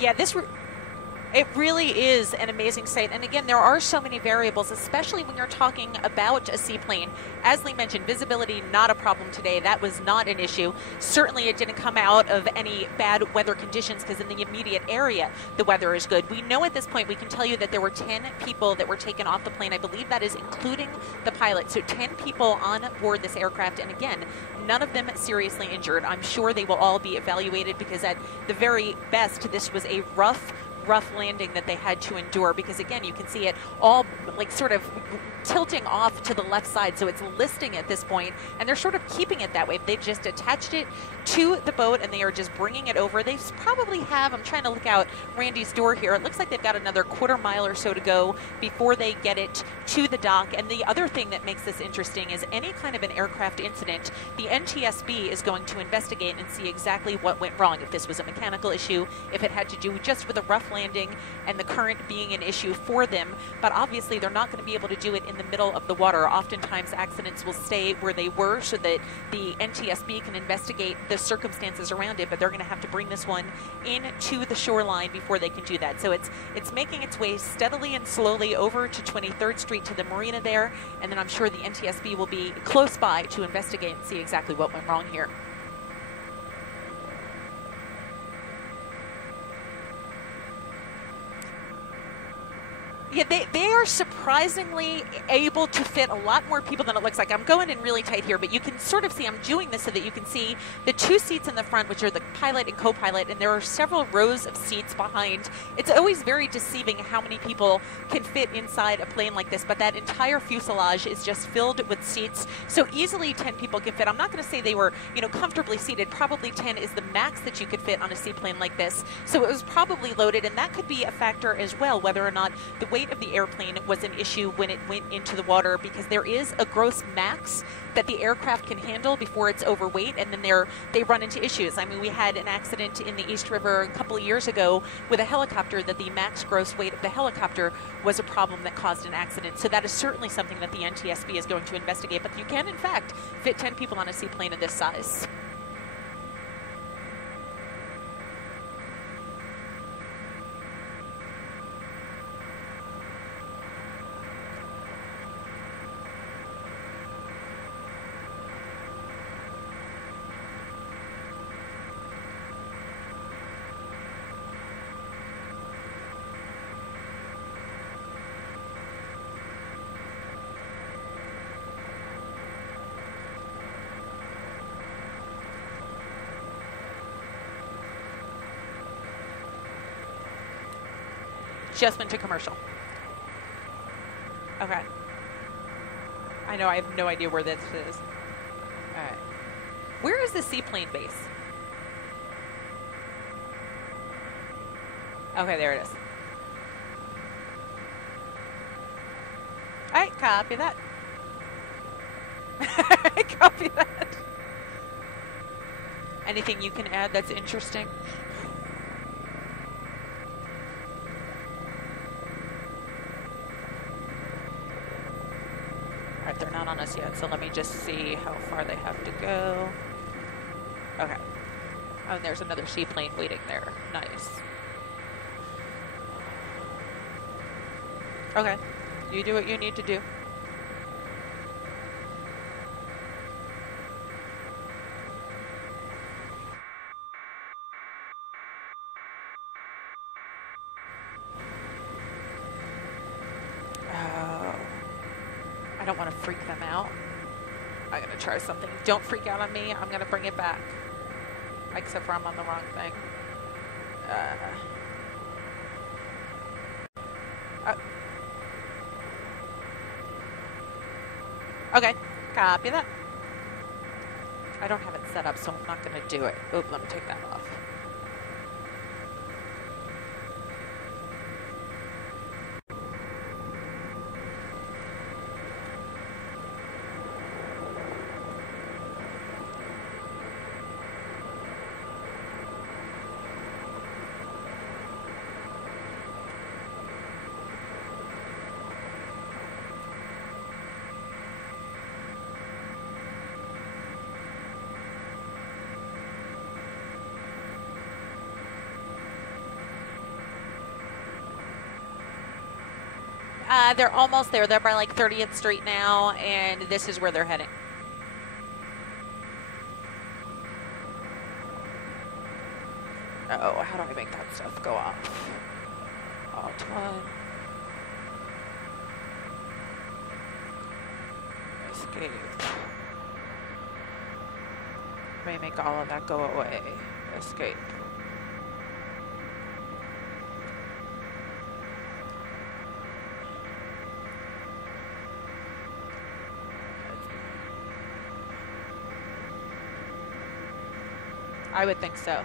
Yeah, it really is an amazing sight. And again, there are so many variables, especially when you're talking about a seaplane. As Lee mentioned, visibility, not a problem today. That was not an issue. Certainly it didn't come out of any bad weather conditions because in the immediate area, the weather is good. We know at this point, we can tell you that there were 10 people that were taken off the plane. I believe that is including the pilot. So 10 people on board this aircraft. And again, none of them seriously injured. I'm sure they will all be evaluated because at the very best, this was a rough landing that they had to endure, because again, you can see it all like sort of tilting off to the left side, so it's listing at this point, and they're sort of keeping it that way. They just attached it to the boat and they are just bringing it over. They probably have, I'm trying to look out Randy's door here, it looks like they've got another quarter mile or so to go before they get it to the dock. And the other thing that makes this interesting is any kind of an aircraft incident, the NTSB is going to investigate and see exactly what went wrong, if this was a mechanical issue, if it had to do just with a rough landing and the current being an issue for them. But obviously they're not going to be able to do it in the middle of the water. Oftentimes accidents will stay where they were so that the NTSB can investigate the circumstances around it, but they're going to have to bring this one into the shoreline before they can do that. So it's making its way steadily and slowly over to 23rd Street to the marina there, and then I'm sure the NTSB will be close by to investigate and see exactly what went wrong here. Yeah, they are surprisingly able to fit a lot more people than it looks like. I'm going in really tight here, but you can sort of see, I'm doing this so that you can see the two seats in the front, which are the pilot and co-pilot, and there are several rows of seats behind. It's always very deceiving how many people can fit inside a plane like this, but that entire fuselage is just filled with seats, so easily 10 people can fit. I'm not going to say they were, comfortably seated. Probably 10 is the max that you could fit on a seaplane like this, so it was probably loaded, and that could be a factor as well, whether or not the weight of the airplane was an issue when it went into the water, because there is a gross max that the aircraft can handle before it's overweight, and then they run into issues. I mean, we had an accident in the East River a couple of years ago with a helicopter that the max gross weight of the helicopter was a problem that caused an accident. So that is certainly something that the NTSB is going to investigate, but you can in fact fit 10 people on a seaplane of this size. Just went to commercial. Okay. I know, I have no idea where this is. All right. Where is the seaplane base? Okay, there it is. All right, copy that. Copy that. Anything you can add that's interesting? They're not on us yet, so let me just see how far they have to go. Okay. Oh, and there's another seaplane waiting there. Nice. Okay. You do what you need to do. I don't want to freak them out. I'm going to try something. Don't freak out on me. I'm going to bring it back. Except for I'm on the wrong thing. Okay. Copy that. I don't have it set up, so I'm not going to do it. Oop, let me take that off. They're almost there. They're by like 30th Street now, and this is where they're heading. Oh, how do I make that stuff go off? Alt 1. Escape. May make all of that go away. Escape. I would think so.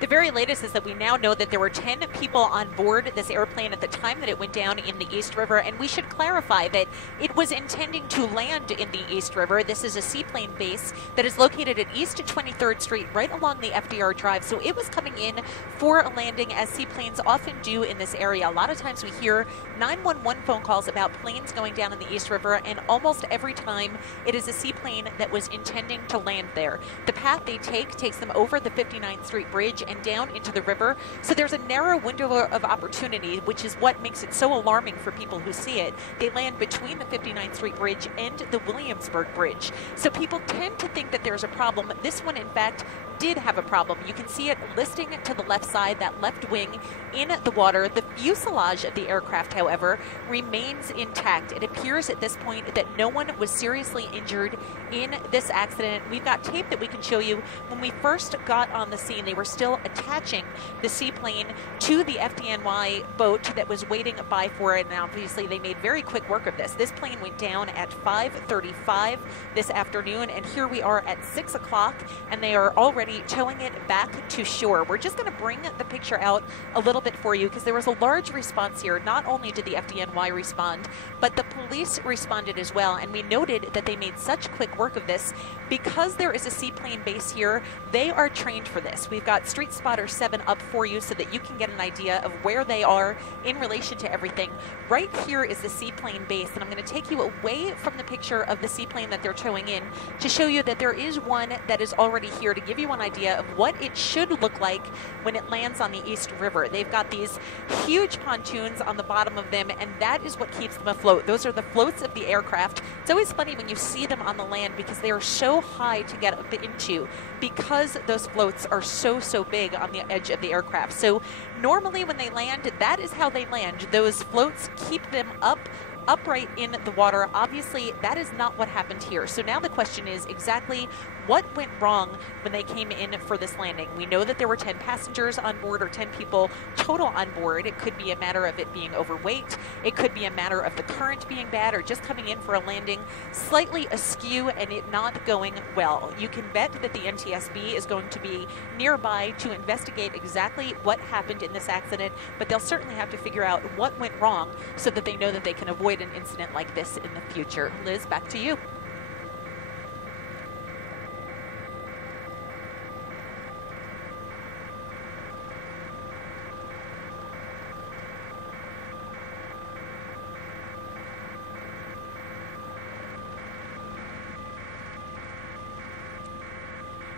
The very latest is that we now know that there were 10 people on board this airplane at the time that it went down in the East River, and we should clarify that it was intending to land in the East River. This is a seaplane base that is located at East 23rd Street, right along the FDR Drive, so it was coming in for a landing, as seaplanes often do in this area. A lot of times we hear 911 phone calls about planes going down in the East River, and almost every time it is a seaplane that was intending to land there. The path they take takes them over the 59th Street Bridge and down into the river. So there's a narrow window of opportunity, which is what makes it so alarming for people who see it. They land between the 59th Street Bridge and the Williamsburg Bridge. So people tend to think that there's a problem. This one, in fact, did have a problem. You can see it listing to the left side, that left wing in the water. The fuselage of the aircraft, however, remains intact. It appears at this point that no one was seriously injured in this accident. We've got tape that we can show you. When we first got on the scene, they were still attaching the seaplane to the FDNY boat that was waiting by for it, and obviously they made very quick work of this. This plane went down at 5:35 this afternoon, and here we are at 6 o'clock, and they are already towing it back to shore. We're just going to bring the picture out a little bit for you, because there was a large response here. Not only did the FDNY respond, but the police responded as well, and we noted that they made such quick work of this because there is a seaplane base here. They are trained for this. We've got Street Spotter 7 up for you so that you can get an idea of where they are in relation to everything. Right here is the seaplane base, and I'm going to take you away from the picture of the seaplane that they're towing in to show you that there is one that is already here, to give you an idea of what it should look like when it lands on the East River. They've got these huge pontoons on the bottom of them, and that is what keeps them afloat. Those are the floats of the aircraft. It's always funny when you see them on the land because they are so high to get up into, because those floats are so big on the edge of the aircraft. So normally when they land, that is how they land. Those floats keep them upright in the water. Obviously, that is not what happened here. So now the question is exactly what went wrong when they came in for this landing. We know that there were 10 passengers on board, or 10 people total on board. It could be a matter of it being overweight. It could be a matter of the current being bad, or just coming in for a landing slightly askew and it not going well. You can bet that the NTSB is going to be nearby to investigate exactly what happened in this accident, but they'll certainly have to figure out what went wrong so that they know that they can avoid an incident like this in the future. Liz, back to you.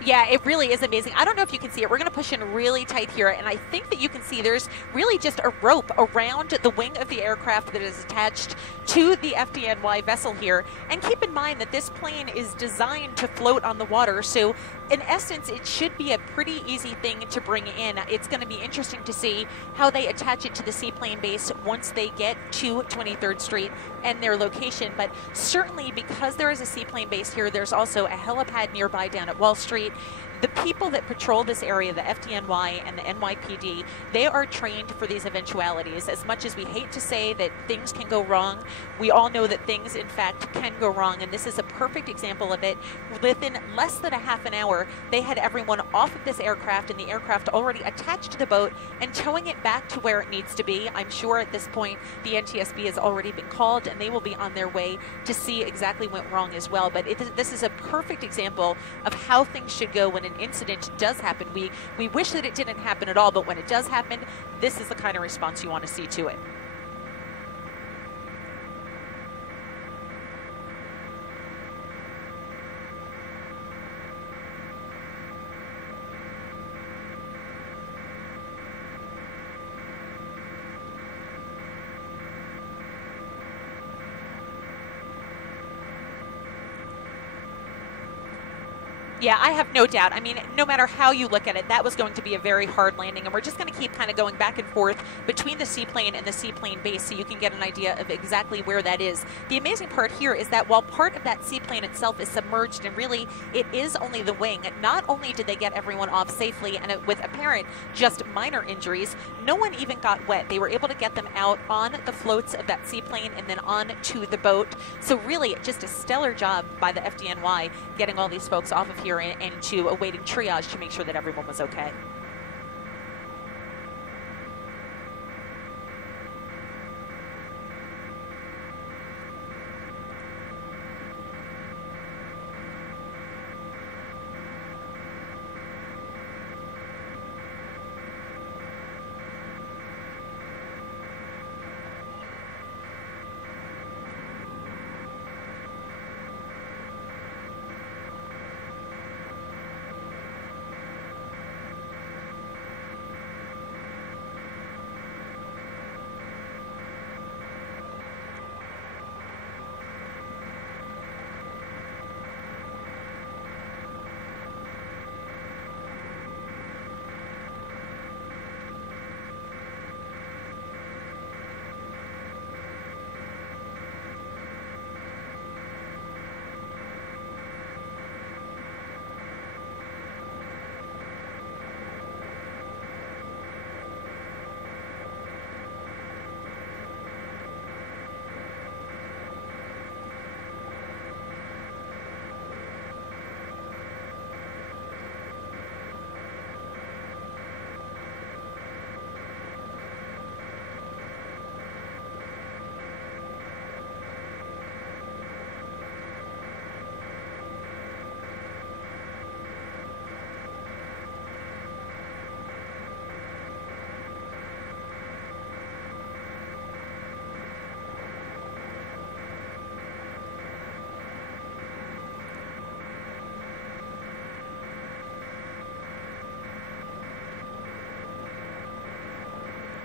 Yeah, it really is amazing. I don't know if you can see it. We're going to push in really tight here, and I think that you can see there's really just a rope around the wing of the aircraft that is attached to the FDNY vessel here. And keep in mind that this plane is designed to float on the water, so in essence, it should be a pretty easy thing to bring in. It's going to be interesting to see how they attach it to the seaplane base once they get to 23rd Street and their location. But certainly because there is a seaplane base here, there's also a helipad nearby down at Wall Street. The people that patrol this area, the FDNY and the NYPD, they are trained for these eventualities. As much as we hate to say that things can go wrong, we all know that things, in fact, can go wrong, and this is a perfect example of it. Within less than a half an hour, they had everyone off of this aircraft and the aircraft already attached to the boat and towing it back to where it needs to be. I'm sure at this point the NTSB has already been called and they will be on their way to see exactly what went wrong as well. But this is a perfect example of how things should go when an incident does happen. We wish that it didn't happen at all, but when it does happen, this is the kind of response you want to see to it. Yeah, I have no doubt. I mean, no matter how you look at it, that was going to be a very hard landing, and we're just going to keep kind of going back and forth between the seaplane and the seaplane base so you can get an idea of exactly where that is. The amazing part here is that while part of that seaplane itself is submerged, and really it is only the wing, not only did they get everyone off safely and with apparent just minor injuries, no one even got wet. They were able to get them out on the floats of that seaplane and then on to the boat. So really just a stellar job by the FDNY getting all these folks off of here and to awaiting triage to make sure that everyone was okay.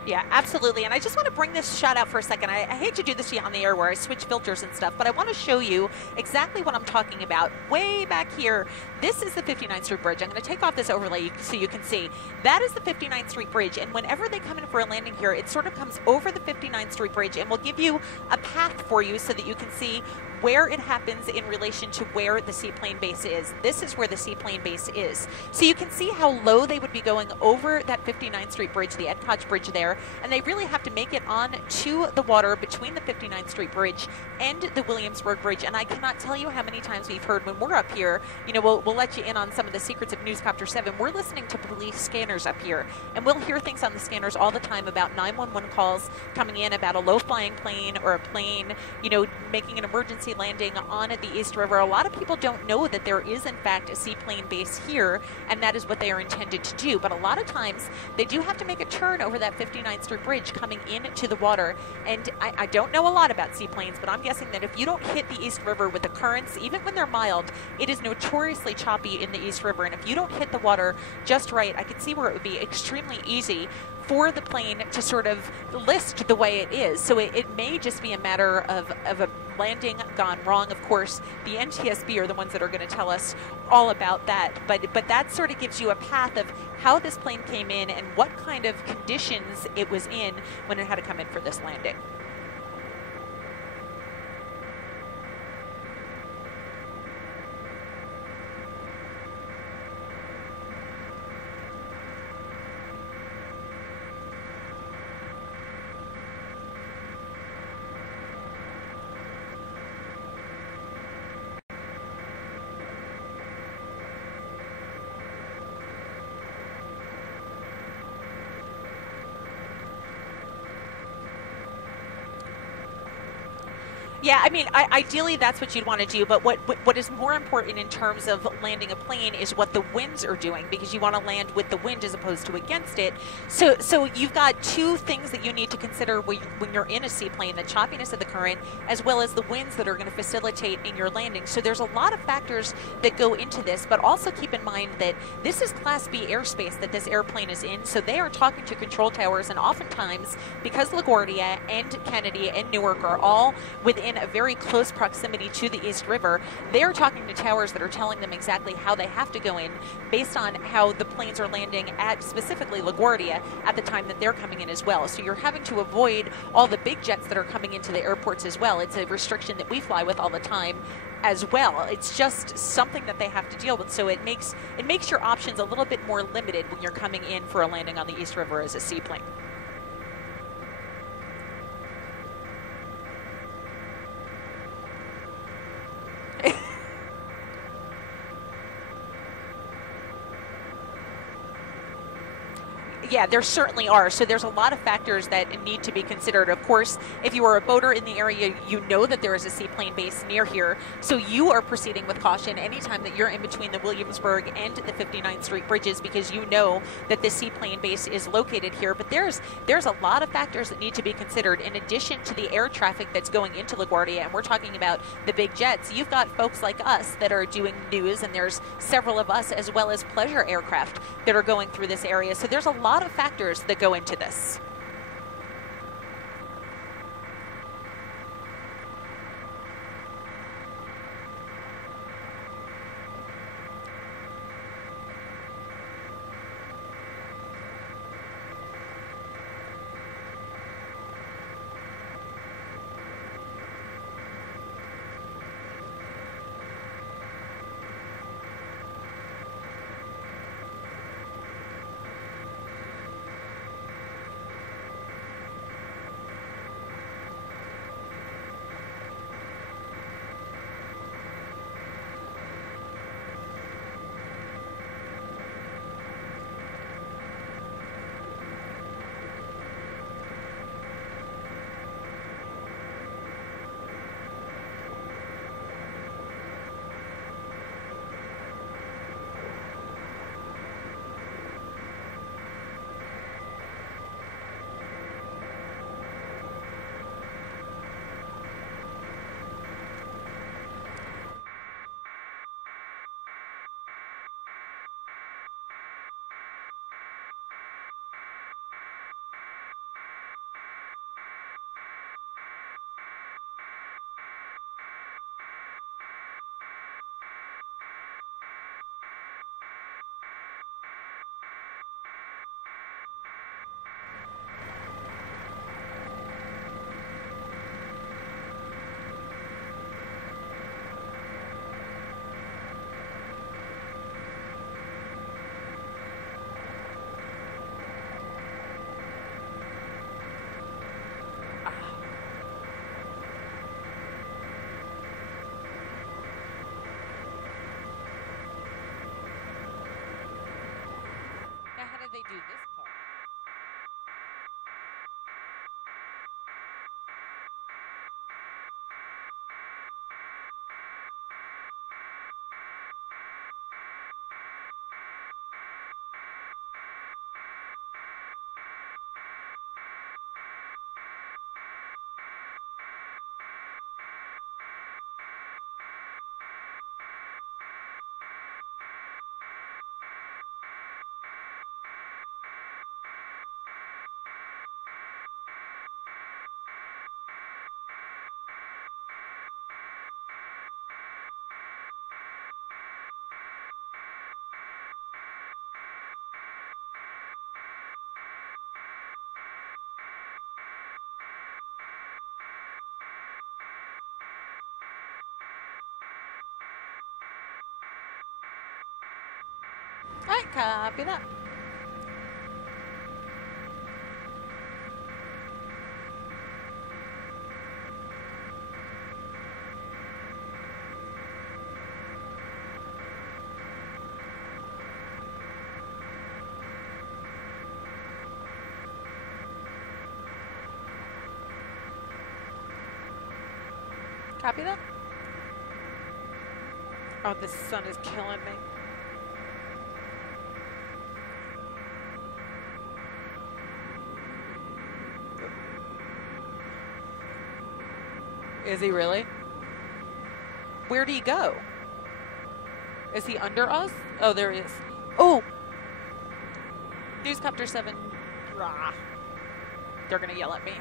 Yeah, absolutely. And I just want to bring this shot out for a second. I hate to do this to you on the air where I switch filters and stuff, but I want to show you exactly what I'm talking about. Way back here, this is the 59th Street Bridge. I'm going to take off this overlay so you can see. That is the 59th Street Bridge. And whenever they come in for a landing here, it sort of comes over the 59th Street Bridge and will give you a path for you so that you can see where it happens in relation to where the seaplane base is. This is where the seaplane base is. So you can see how low they would be going over that 59th Street Bridge, the Ed Koch Bridge there, and they really have to make it on to the water between the 59th Street Bridge and the Williamsburg Bridge. And I cannot tell you how many times we've heard when we're up here, you know, we'll let you in on some of the secrets of Newscopter 7. We're listening to police scanners up here, and we'll hear things on the scanners all the time about 911 calls coming in about a low-flying plane or a plane, you know, making an emergency landing on the East River. A lot of people don't know that there is in fact a seaplane base here, and that is what they are intended to do. But a lot of times they do have to make a turn over that 59th Street Bridge coming into the water. And I don't know a lot about seaplanes, but I'm guessing that if you don't hit the East River with the currents, even when they're mild, it is notoriously choppy in the East River. And if you don't hit the water just right, I could see where it would be extremely easy for the plane to sort of list the way it is. So it may just be a matter of a landing gone wrong. Of course, the NTSB are the ones that are going to tell us all about that, but that sort of gives you a path of how this plane came in and what kind of conditions it was in when it had to come in for this landing. Yeah, I mean, ideally that's what you'd want to do, but what is more important in terms of landing a plane is what the winds are doing, because you want to land with the wind as opposed to against it. So you've got two things that you need to consider when you're in a seaplane: the choppiness of the current, as well as the winds that are going to facilitate in your landing. So there's a lot of factors that go into this, but also keep in mind that this is Class B airspace that this airplane is in, so they are talking to control towers, and oftentimes, because LaGuardia and Kennedy and Newark are all within a very close proximity to the East River, they're talking to towers that are telling them exactly how they have to go in based on how the planes are landing at specifically LaGuardia at the time that they're coming in as well. So you're having to avoid all the big jets that are coming into the airports as well. It's a restriction that we fly with all the time as well. It's just something that they have to deal with. So it makes your options a little bit more limited when you're coming in for a landing on the East River as a seaplane. Yeah, there certainly are. So there's a lot of factors that need to be considered. Of course, if you are a boater in the area, you know that there is a seaplane base near here. So you are proceeding with caution anytime that you're in between the Williamsburg and the 59th Street bridges, because you know that the seaplane base is located here. But there's a lot of factors that need to be considered in addition to the air traffic that's going into LaGuardia. And we're talking about the big jets. You've got folks like us that are doing news, and there's several of us as well as pleasure aircraft that are going through this area. So there's a lot of factors that go into this. Now, how did they do this part? All right, copy that. Copy that. Oh, the sun is killing me. Is he really? Where'd he go? Is he under us? Oh, there he is. Oh! Newscopter 7. Rah. They're going to yell at me.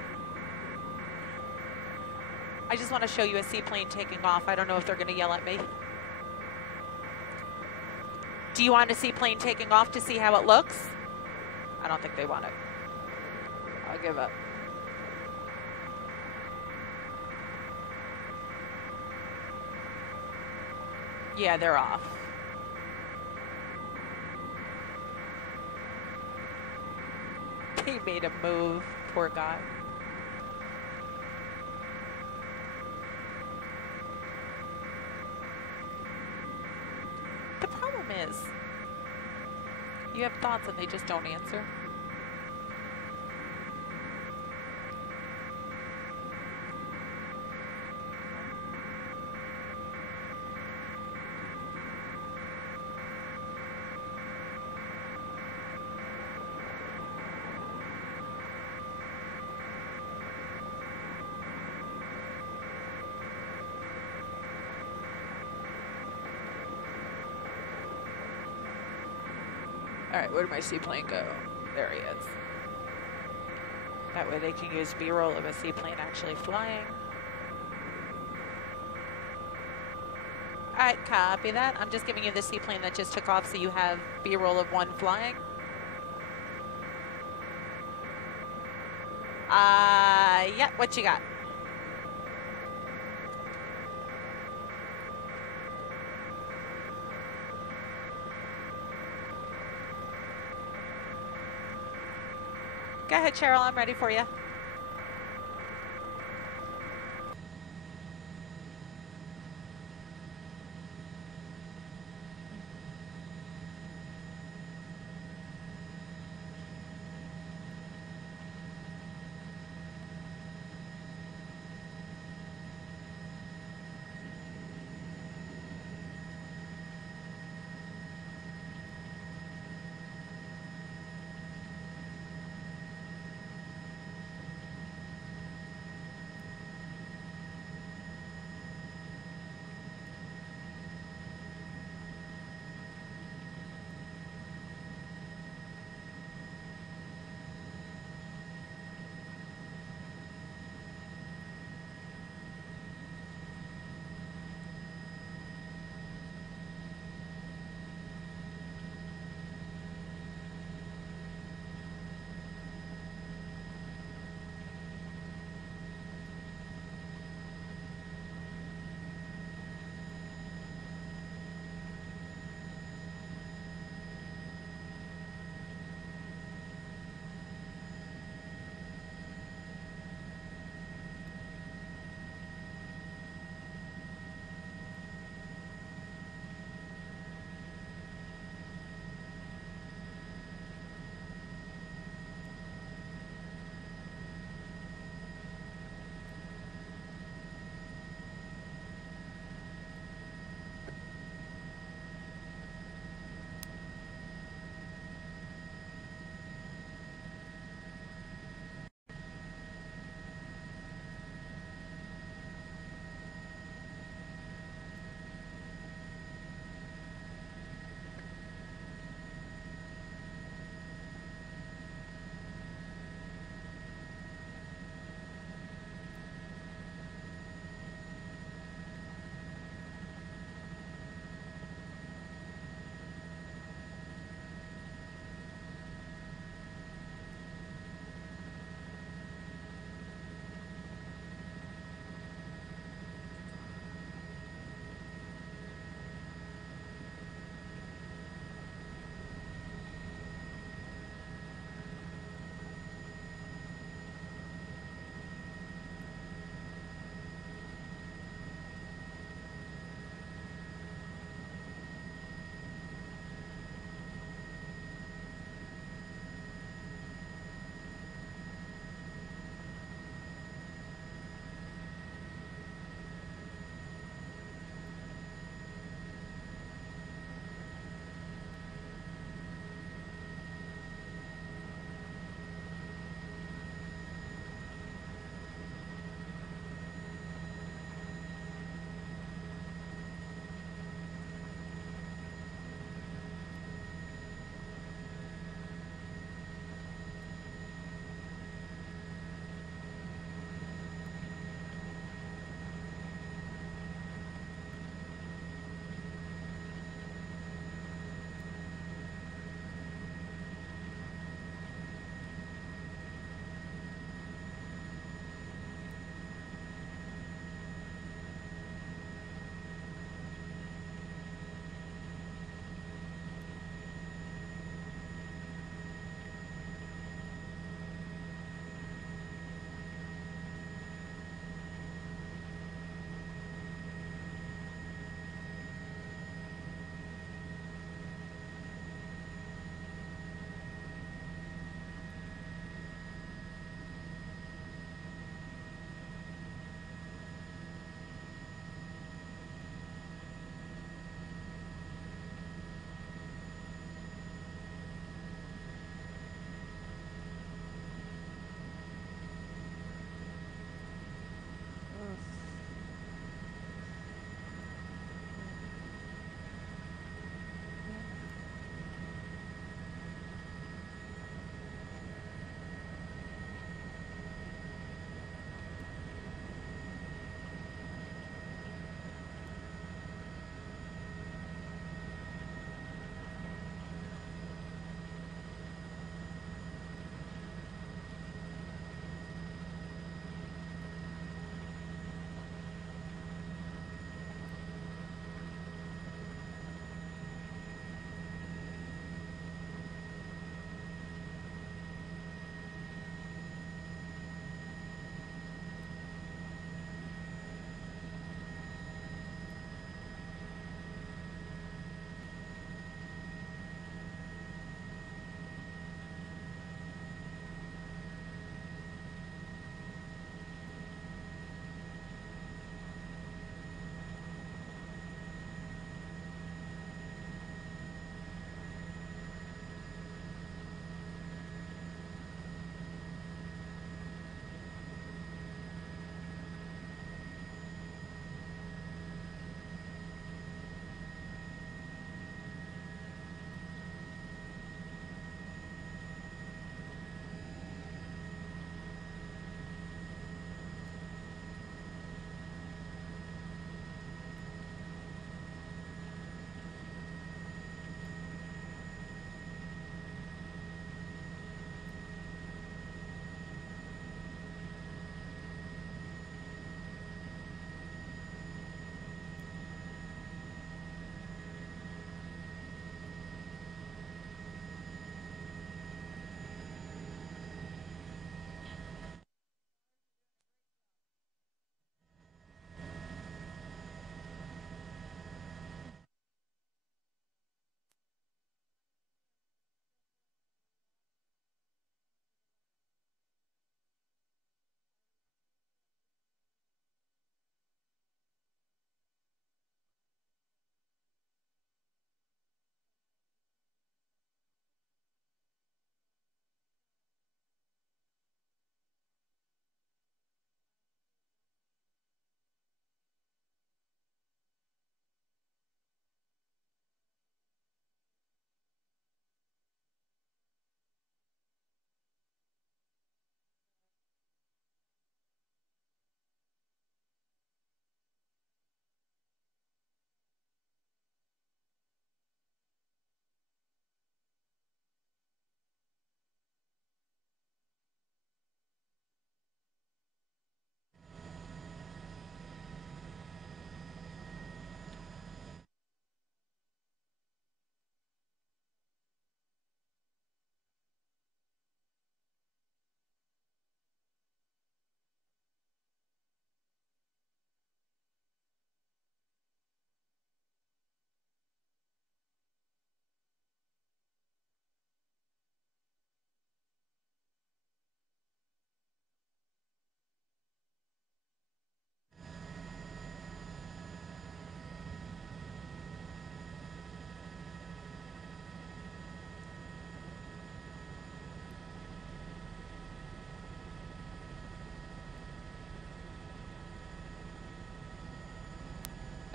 I just want to show you a seaplane taking off. I don't know if they're going to yell at me. Do you want a seaplane taking off to see how it looks? I don't think they want it. I'll give up. Yeah, they're off. He made a move. Poor guy. The problem is, you have thoughts and they just don't answer. All right, where did my seaplane go? There he is. That way they can use B-roll of a seaplane actually flying. All right, copy that. I'm just giving you the seaplane that just took off so you have B-roll of one flying. Yeah, what you got? Go ahead, Cheryl, I'm ready for you.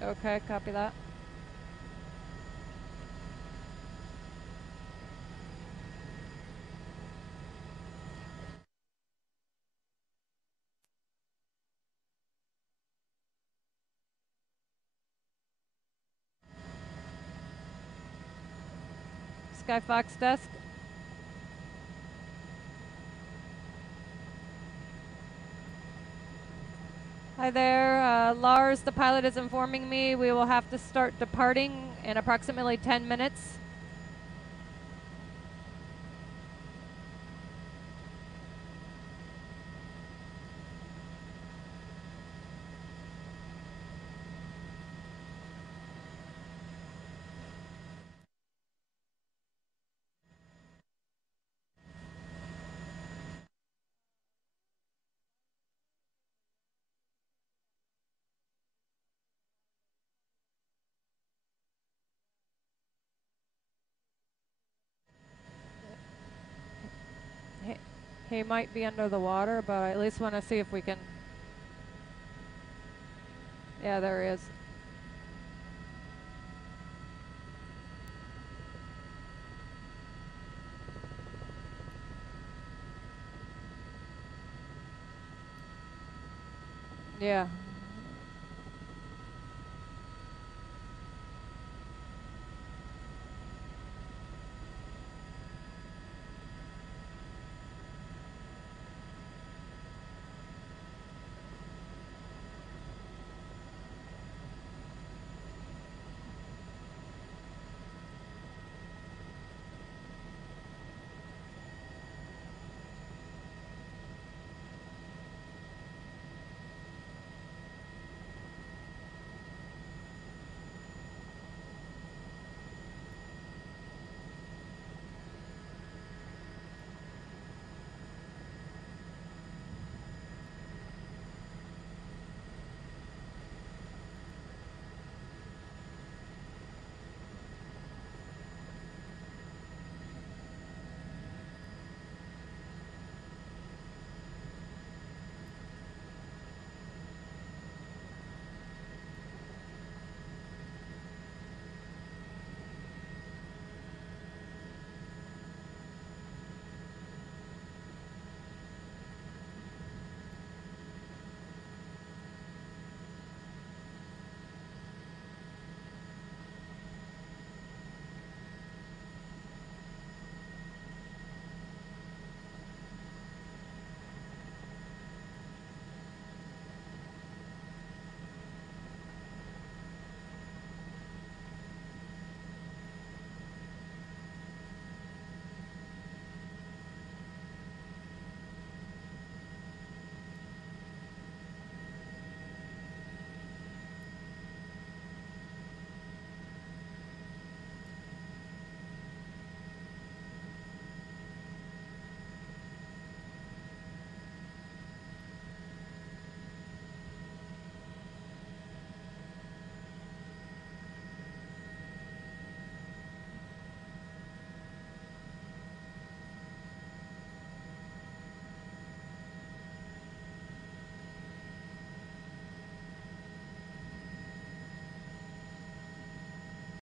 Okay, copy that. Skyfox desk. Hi there, Lars, the pilot is informing me we will have to start departing in approximately 10 minutes. He, he might be under the water, but I at least want to see if we can. Yeah, there he is. Yeah,